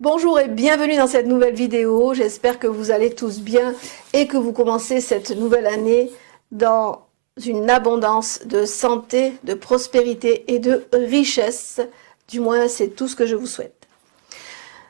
Bonjour et bienvenue dans cette nouvelle vidéo. J'espère que vous allez tous bien et que vous commencez cette nouvelle année dans une abondance de santé, de prospérité et de richesse. Du moins, c'est tout ce que je vous souhaite.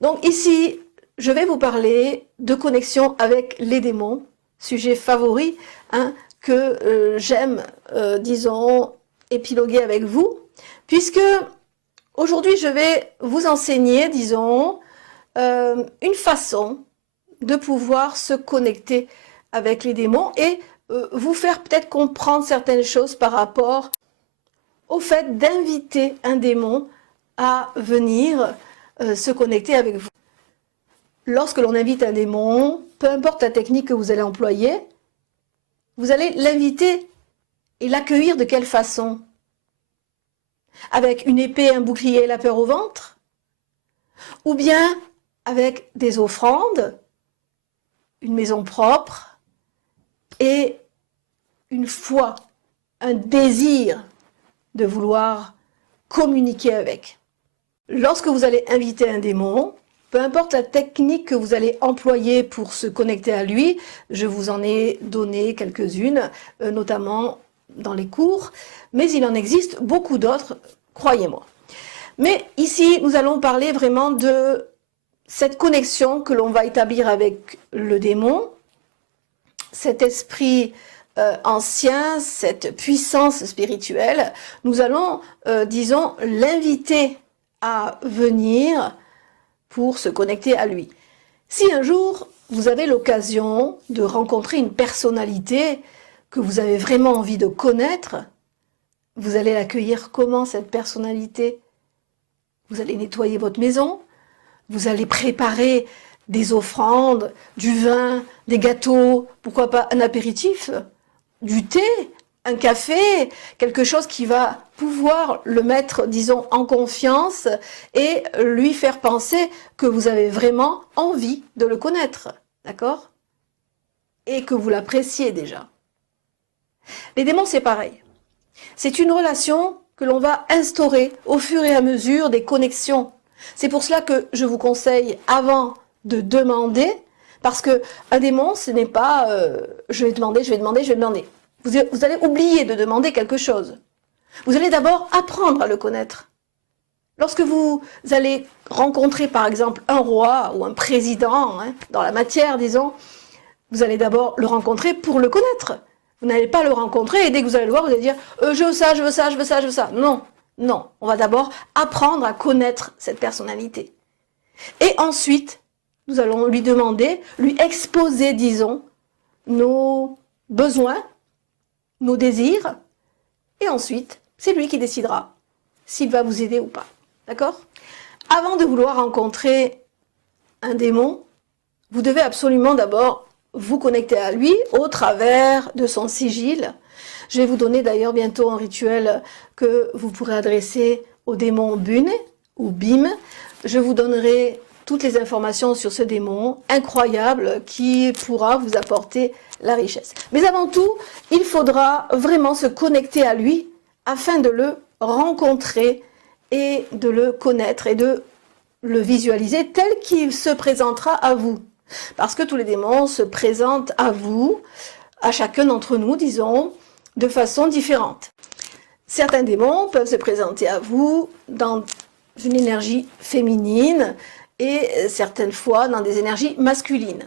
Donc ici, je vais vous parler de connexion avec les démons, sujet favori que j'aime, disons, épiloguer avec vous, puisque aujourd'hui, je vais vous enseigner, disons, une façon de pouvoir se connecter avec les démons et vous faire peut-être comprendre certaines choses par rapport au fait d'inviter un démon à venir se connecter avec vous. Lorsque l'on invite un démon, peu importe la technique que vous allez employer, vous allez l'inviter et l'accueillir de quelle façon? Avec une épée, un bouclier et la peur au ventre? Ou bien avec des offrandes, une maison propre et une foi, un désir de vouloir communiquer avec. Lorsque vous allez inviter un démon, peu importe la technique que vous allez employer pour se connecter à lui, je vous en ai donné quelques-unes, notamment dans les cours, mais il en existe beaucoup d'autres, croyez-moi. Mais ici, nous allons parler vraiment de cette connexion que l'on va établir avec le démon, cet esprit ancien, cette puissance spirituelle. Nous allons, disons, l'inviter à venir pour se connecter à lui. Si un jour, vous avez l'occasion de rencontrer une personnalité que vous avez vraiment envie de connaître, vous allez l'accueillir comment, cette personnalité? Vous allez nettoyer votre maison, vous allez préparer des offrandes, du vin, des gâteaux, pourquoi pas un apéritif, du thé, un café, quelque chose qui va pouvoir le mettre, disons, en confiance et lui faire penser que vous avez vraiment envie de le connaître, d'accord? Et que vous l'appréciez déjà. Les démons, c'est pareil. C'est une relation que l'on va instaurer au fur et à mesure des connexions. C'est pour cela que je vous conseille, avant de demander, parce qu'un démon, ce n'est pas je vais demander, je vais demander, je vais demander. Vous allez oublier de demander quelque chose. Vous allez d'abord apprendre à le connaître. Lorsque vous allez rencontrer, par exemple, un roi ou un président, dans la matière, disons, vous allez d'abord le rencontrer pour le connaître. Vous n'allez pas le rencontrer et dès que vous allez le voir, vous allez dire je veux ça, je veux ça, je veux ça, je veux ça. Non, non. On va d'abord apprendre à connaître cette personnalité. Et ensuite, nous allons lui demander, lui exposer, disons, nos besoins, nos désirs. Et ensuite, c'est lui qui décidera s'il va vous aider ou pas. D'accord? Avant de vouloir rencontrer un démon, vous devez absolument d'abord vous connecter à lui au travers de son sigil. Je vais vous donner d'ailleurs bientôt un rituel que vous pourrez adresser au démon Bune ou Bim. Je vous donnerai toutes les informations sur ce démon incroyable qui pourra vous apporter la richesse. Mais avant tout, il faudra vraiment se connecter à lui afin de le rencontrer et de le connaître et de le visualiser tel qu'il se présentera à vous. Parce que tous les démons se présentent à vous, à chacun d'entre nous, disons, de façon différente. Certains démons peuvent se présenter à vous dans une énergie féminine et certaines fois dans des énergies masculines.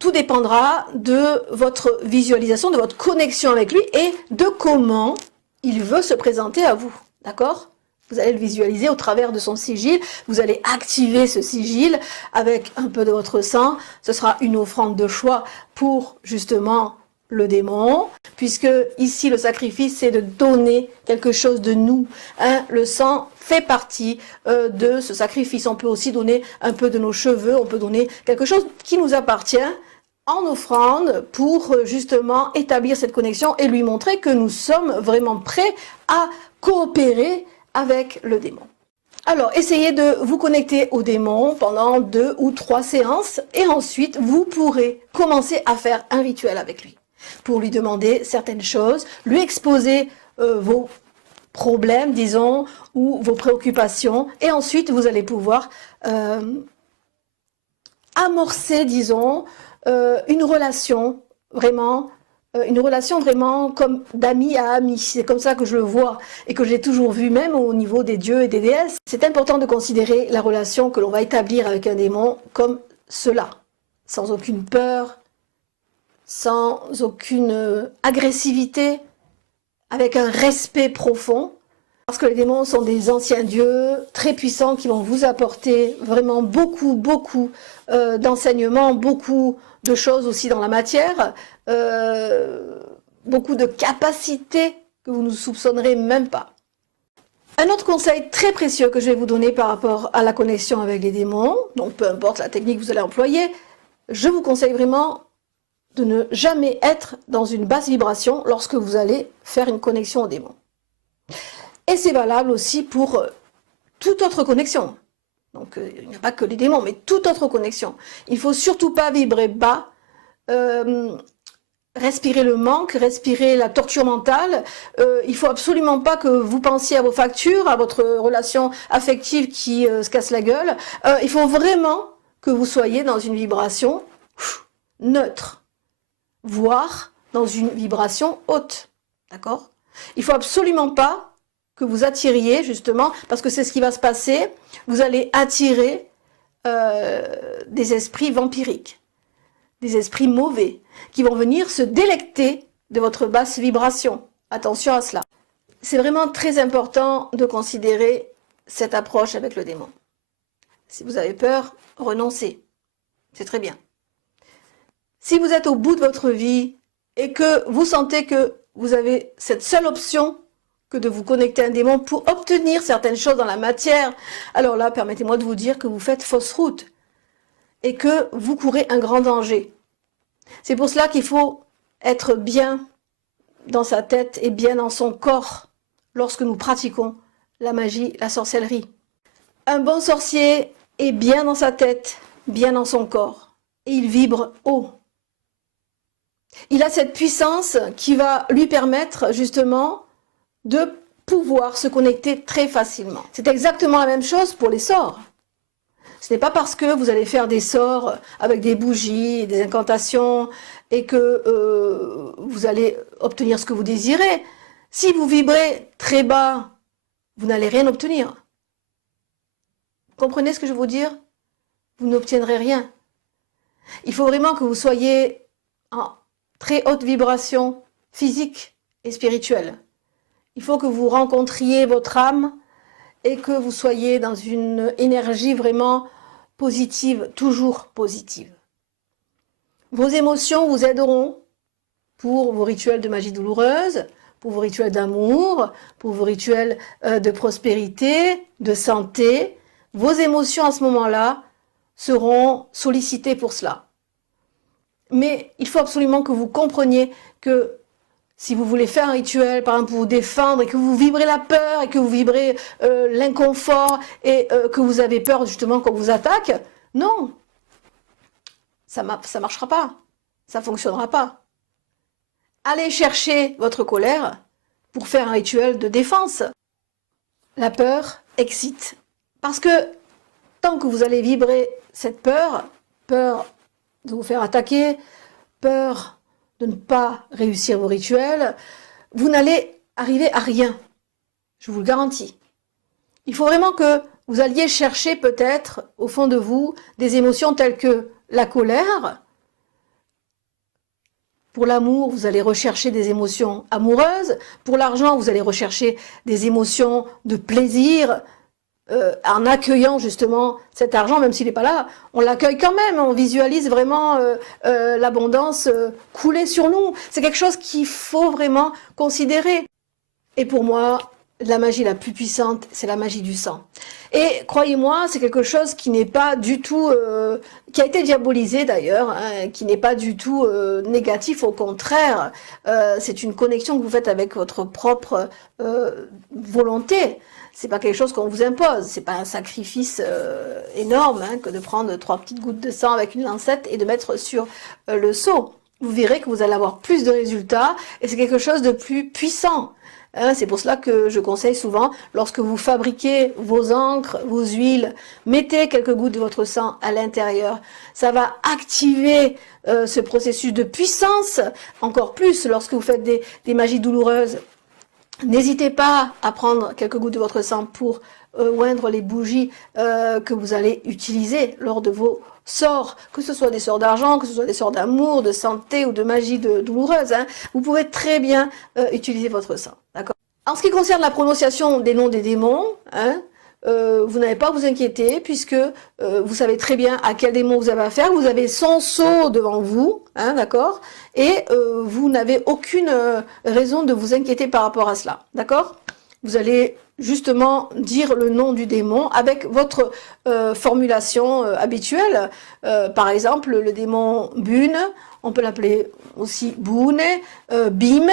Tout dépendra de votre visualisation, de votre connexion avec lui et de comment il veut se présenter à vous. D'accord ? Vous allez le visualiser au travers de son sigil, vous allez activer ce sigil avec un peu de votre sang, ce sera une offrande de choix pour justement le démon, puisque ici le sacrifice c'est de donner quelque chose de nous, le sang fait partie de ce sacrifice, on peut aussi donner un peu de nos cheveux, on peut donner quelque chose qui nous appartient en offrande pour justement établir cette connexion et lui montrer que nous sommes vraiment prêts à coopérer avec le démon. Alors, essayez de vous connecter au démon pendant 2 ou 3 séances et ensuite, vous pourrez commencer à faire un rituel avec lui pour lui demander certaines choses, lui exposer vos problèmes, disons, ou vos préoccupations et ensuite, vous allez pouvoir amorcer, disons, une relation vraiment comme d'ami à ami. C'est comme ça que je le vois et que j'ai toujours vu, même au niveau des dieux et des déesses. C'est important de considérer la relation que l'on va établir avec un démon comme cela, sans aucune peur, sans aucune agressivité, avec un respect profond. Parce que les démons sont des anciens dieux très puissants qui vont vous apporter vraiment beaucoup d'enseignements, beaucoup de choses aussi dans la matière, beaucoup de capacités que vous ne soupçonnerez même pas. Un autre conseil très précieux que je vais vous donner par rapport à la connexion avec les démons, donc peu importe la technique que vous allez employer, je vous conseille vraiment de ne jamais être dans une basse vibration lorsque vous allez faire une connexion aux démons. Et c'est valable aussi pour toute autre connexion. Donc il n'y a pas que les démons, mais toute autre connexion. Il ne faut surtout pas vibrer bas, respirer le manque, respirer la torture mentale. Il ne faut absolument pas que vous pensiez à vos factures, à votre relation affective qui se casse la gueule. Il faut vraiment que vous soyez dans une vibration neutre, voire dans une vibration haute. D'accord ? Il ne faut absolument pas que vous attiriez, justement, parce que c'est ce qui va se passer, vous allez attirer des esprits vampiriques, des esprits mauvais, qui vont venir se délecter de votre basse vibration. Attention à cela. C'est vraiment très important de considérer cette approche avec le démon. Si vous avez peur, renoncez. C'est très bien. Si vous êtes au bout de votre vie et que vous sentez que vous avez cette seule option que de vous connecter à un démon pour obtenir certaines choses dans la matière, alors là, permettez-moi de vous dire que vous faites fausse route et que vous courez un grand danger. C'est pour cela qu'il faut être bien dans sa tête et bien dans son corps lorsque nous pratiquons la magie, la sorcellerie. Un bon sorcier est bien dans sa tête, bien dans son corps, et il vibre haut. Il a cette puissance qui va lui permettre justement de pouvoir se connecter très facilement. C'est exactement la même chose pour les sorts. Ce n'est pas parce que vous allez faire des sorts avec des bougies, des incantations, et que vous allez obtenir ce que vous désirez. Si vous vibrez très bas, vous n'allez rien obtenir. Vous comprenez ce que je veux vous dire? Vous n'obtiendrez rien. Il faut vraiment que vous soyez en très haute vibration physique et spirituelle. Il faut que vous rencontriez votre âme et que vous soyez dans une énergie vraiment positive, toujours positive. Vos émotions vous aideront pour vos rituels de magie douloureuse, pour vos rituels d'amour, pour vos rituels de prospérité, de santé. Vos émotions à ce moment-là seront sollicitées pour cela. Mais il faut absolument que vous compreniez que si vous voulez faire un rituel, par exemple, pour vous défendre, et que vous vibrez la peur, et que vous vibrez l'inconfort, et que vous avez peur justement qu'on vous attaque, non, ça ne marchera pas, ça ne fonctionnera pas. Allez chercher votre colère pour faire un rituel de défense. La peur excite. Parce que tant que vous allez vibrer cette peur, peur de vous faire attaquer, peur de ne pas réussir vos rituels, vous n'allez arriver à rien. Je vous le garantis. Il faut vraiment que vous alliez chercher peut-être au fond de vous des émotions telles que la colère. Pour l'amour, vous allez rechercher des émotions amoureuses. Pour l'argent, vous allez rechercher des émotions de plaisir. En accueillant justement cet argent, même s'il n'est pas là, on l'accueille quand même, on visualise vraiment l'abondance couler sur nous. C'est quelque chose qu'il faut vraiment considérer. Et pour moi, la magie la plus puissante, c'est la magie du sang. Et croyez-moi, c'est quelque chose qui n'est pas du tout, qui a été diabolisé d'ailleurs, hein, qui n'est pas du tout négatif, au contraire, c'est une connexion que vous faites avec votre propre volonté. C'est pas quelque chose qu'on vous impose, c'est pas un sacrifice énorme hein, que de prendre 3 petites gouttes de sang avec une lancette et de mettre sur le seau. Vous verrez que vous allez avoir plus de résultats et c'est quelque chose de plus puissant. Hein, c'est pour cela que je conseille souvent, lorsque vous fabriquez vos encres, vos huiles, mettez quelques gouttes de votre sang à l'intérieur. Ça va activer ce processus de puissance, encore plus lorsque vous faites des magies douloureuses. N'hésitez pas à prendre quelques gouttes de votre sang pour oindre les bougies que vous allez utiliser lors de vos sorts, que ce soit des sorts d'argent, que ce soit des sorts d'amour, de santé ou de magie douloureuse. Hein. Vous pouvez très bien utiliser votre sang. D'accord. En ce qui concerne la prononciation des noms des démons, hein, vous n'avez pas à vous inquiéter puisque vous savez très bien à quel démon vous avez affaire. Vous avez son sceau devant vous, hein, d'accord, et vous n'avez aucune raison de vous inquiéter par rapport à cela, d'accord. Vous allez justement dire le nom du démon avec votre formulation habituelle. Par exemple, le démon Bune, on peut l'appeler aussi Boune, Bime.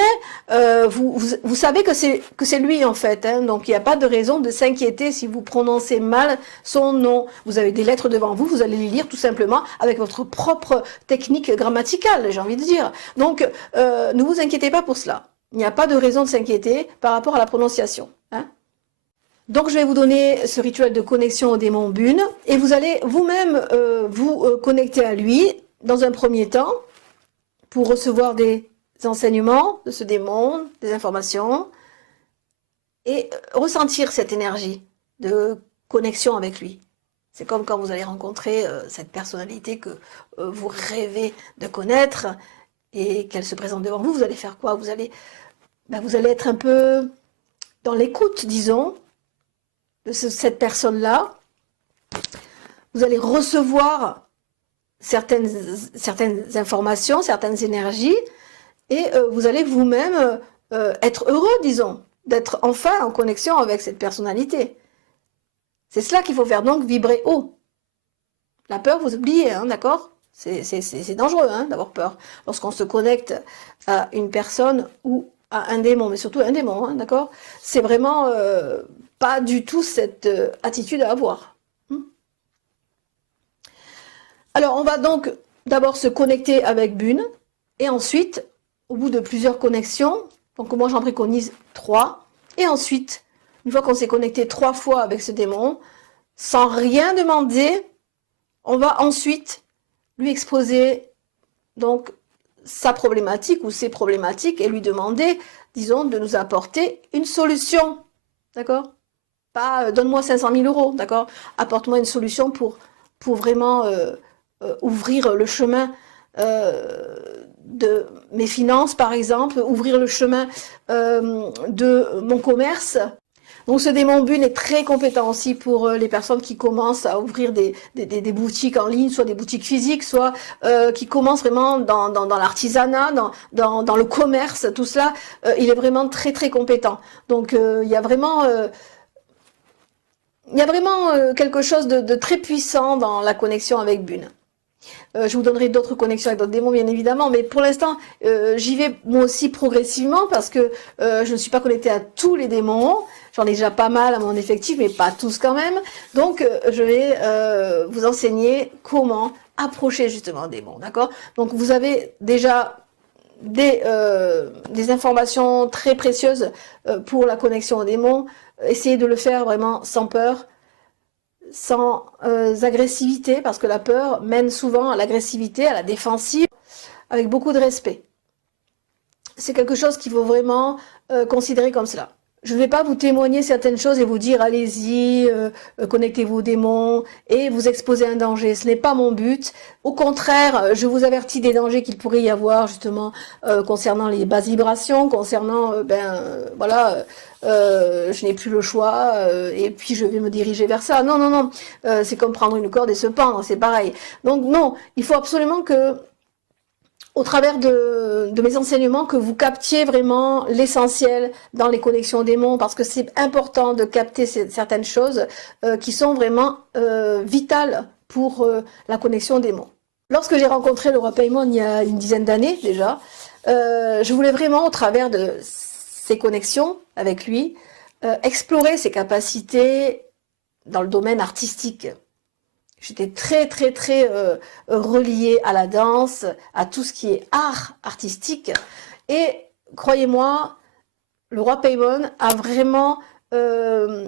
Vous savez que c'est lui en fait, hein, donc il n'y a pas de raison de s'inquiéter si vous prononcez mal son nom. Vous avez des lettres devant vous, vous allez les lire tout simplement avec votre propre technique grammaticale, j'ai envie de dire. Donc ne vous inquiétez pas pour cela. Il n'y a pas de raison de s'inquiéter par rapport à la prononciation. Hein. Donc je vais vous donner ce rituel de connexion au démon Bune et vous allez vous-même vous connecter à lui dans un premier temps pour recevoir des enseignements de ce démon, des informations et ressentir cette énergie de connexion avec lui. C'est comme quand vous allez rencontrer cette personnalité que vous rêvez de connaître et qu'elle se présente devant vous, vous allez faire quoi? Vous allez être un peu dans l'écoute, disons, de cette personne-là. Vous allez recevoir certaines informations, certaines énergies, et vous allez vous-même être heureux, disons, d'être enfin en connexion avec cette personnalité. C'est cela qu'il faut faire, donc vibrer haut. La peur, vous oubliez, hein, d'accord? C'est dangereux hein, d'avoir peur lorsqu'on se connecte à une personne ou à un démon, mais surtout à un démon, hein, d'accord? C'est vraiment pas du tout cette attitude à avoir. Alors, on va donc d'abord se connecter avec Bune, et ensuite, au bout de plusieurs connexions, donc moi j'en préconise 3, et ensuite, une fois qu'on s'est connecté 3 fois avec ce démon, sans rien demander, on va ensuite lui exposer donc sa problématique ou ses problématiques et lui demander, disons, de nous apporter une solution, d'accord? Pas donne-moi 500 000 €, d'accord? Apporte-moi une solution pour vraiment ouvrir le chemin de mes finances, par exemple, ouvrir le chemin de mon commerce. Donc ce démon Bune est très compétent aussi pour les personnes qui commencent à ouvrir des boutiques en ligne, soit des boutiques physiques, soit qui commencent vraiment dans l'artisanat, dans le commerce, tout cela. Il est vraiment très très compétent. Donc il y a vraiment quelque chose de très puissant dans la connexion avec Bune. Je vous donnerai d'autres connexions avec d'autres démons, bien évidemment, mais pour l'instant, j'y vais moi aussi progressivement parce que je ne suis pas connectée à tous les démons. J'en ai déjà pas mal à mon effectif, mais pas tous quand même. Donc, je vais vous enseigner comment approcher justement un démon, d'accord? Donc, vous avez déjà des informations très précieuses pour la connexion aux démons. Essayez de le faire vraiment sans peur, sans agressivité, parce que la peur mène souvent à l'agressivité, à la défensive, avec beaucoup de respect. C'est quelque chose qu'il faut vraiment considérer comme cela. Je ne vais pas vous témoigner certaines choses et vous dire allez-y, connectez-vous aux démons et vous exposer à un danger. Ce n'est pas mon but. Au contraire, je vous avertis des dangers qu'il pourrait y avoir justement concernant les basses vibrations, concernant, voilà, je n'ai plus le choix et puis je vais me diriger vers ça. Non, non, non, c'est comme prendre une corde et se pendre, c'est pareil. Donc non, il faut absolument que au travers de mes enseignements, que vous captiez vraiment l'essentiel dans les connexions aux démons, parce que c'est important de capter certaines choses qui sont vraiment vitales pour la connexion aux démons. Lorsque j'ai rencontré le roi Paimon il y a une dizaine d'années déjà, je voulais vraiment, au travers de ces connexions avec lui, explorer ses capacités dans le domaine artistique. J'étais très, très, très reliée à la danse, à tout ce qui est art artistique. Et croyez-moi, le roi Paimon a vraiment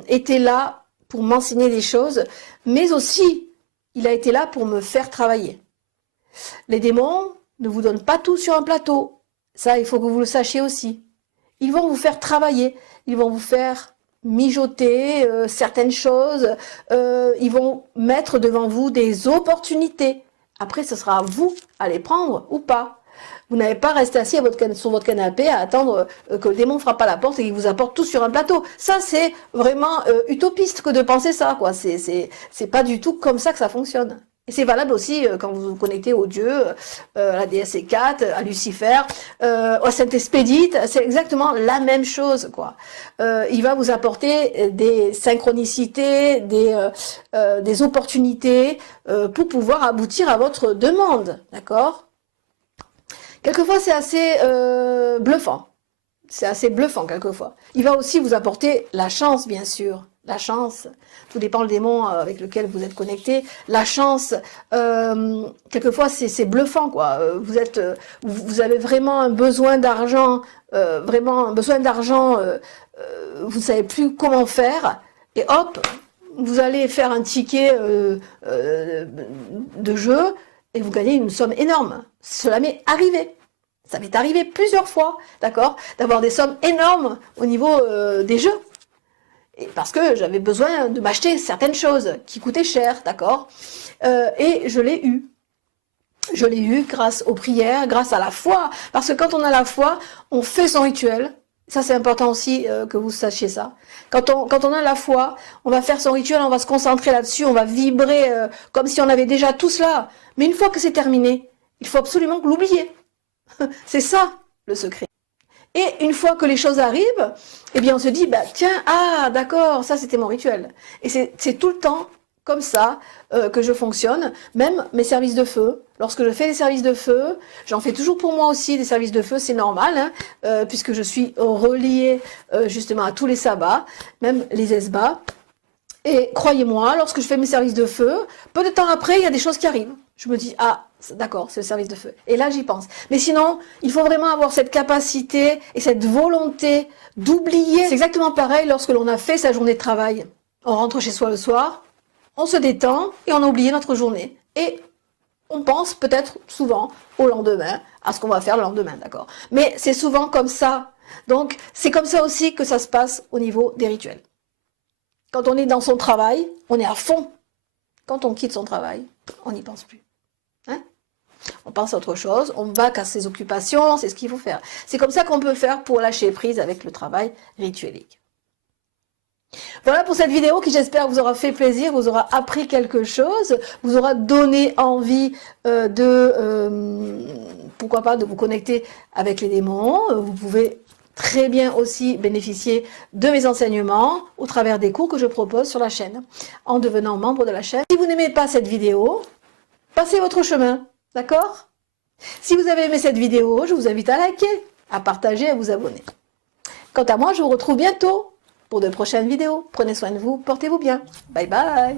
été là pour m'enseigner des choses, mais aussi, il a été là pour me faire travailler. Les démons ne vous donnent pas tout sur un plateau. Ça, il faut que vous le sachiez aussi. Ils vont vous faire travailler, ils vont vous faire mijoter certaines choses, ils vont mettre devant vous des opportunités. Après, ce sera à vous à les prendre ou pas. Vous n'avez pas resté assis sur votre canapé à attendre que le démon frappe à la porte et qu'il vous apporte tout sur un plateau. Ça, c'est vraiment utopiste que de penser ça, quoi. C'est pas du tout comme ça que ça fonctionne. Et c'est valable aussi quand vous vous connectez au Dieu, à la déesse Hécate, à Lucifer, au Saint-Expédite, c'est exactement la même chose, quoi. Il va vous apporter des synchronicités, des opportunités pour pouvoir aboutir à votre demande, d'accord? Quelquefois, c'est assez bluffant. C'est assez bluffant, quelquefois. Il va aussi vous apporter la chance, bien sûr. La chance, tout dépend le démon avec lequel vous êtes connecté. La chance, quelquefois, c'est bluffant, quoi. Vous avez vraiment un besoin d'argent, vous ne savez plus comment faire, et hop, vous allez faire un ticket de jeu, et vous gagnez une somme énorme. Cela m'est arrivé. Ça m'est arrivé plusieurs fois, d'accord, d'avoir des sommes énormes au niveau des jeux. Et parce que j'avais besoin de m'acheter certaines choses qui coûtaient cher, d'accord, et je l'ai eu. Je l'ai eu grâce aux prières, grâce à la foi. Parce que quand on a la foi, on fait son rituel. Ça, c'est important aussi que vous sachiez ça. Quand on a la foi, on va faire son rituel, on va se concentrer là-dessus, on va vibrer comme si on avait déjà tout cela. Mais une fois que c'est terminé, il faut absolument l'oublier. C'est ça, le secret. Et une fois que les choses arrivent, eh bien on se dit, bah, tiens, ah d'accord, ça c'était mon rituel. Et c'est tout le temps comme ça que je fonctionne. Même mes services de feu, lorsque je fais des services de feu, j'en fais toujours pour moi aussi des services de feu, c'est normal, hein, puisque je suis reliée justement à tous les sabbats, même les esbats. Et croyez-moi, lorsque je fais mes services de feu, peu de temps après, il y a des choses qui arrivent. Je me dis, ah, d'accord, c'est le service de feu. Et là, j'y pense. Mais sinon, il faut vraiment avoir cette capacité et cette volonté d'oublier. C'est exactement pareil lorsque l'on a fait sa journée de travail. On rentre chez soi le soir, on se détend et on a oublié notre journée. Et on pense peut-être souvent au lendemain, à ce qu'on va faire le lendemain, d'accord. Mais c'est souvent comme ça. Donc, c'est comme ça aussi que ça se passe au niveau des rituels. Quand on est dans son travail, on est à fond. Quand on quitte son travail, on n'y pense plus. Hein? On pense à autre chose, on va qu'à ses occupations, c'est ce qu'il faut faire. C'est comme ça qu'on peut faire pour lâcher prise avec le travail rituelique. Voilà pour cette vidéo qui, j'espère, vous aura fait plaisir, vous aura appris quelque chose, vous aura donné envie pourquoi pas, de vous connecter avec les démons. Vous pouvez très bien aussi bénéficier de mes enseignements au travers des cours que je propose sur la chaîne, en devenant membre de la chaîne. Si vous n'aimez pas cette vidéo, passez votre chemin, d'accord? Si vous avez aimé cette vidéo, je vous invite à liker, à partager, à vous abonner. Quant à moi, je vous retrouve bientôt pour de prochaines vidéos. Prenez soin de vous, portez-vous bien. Bye bye.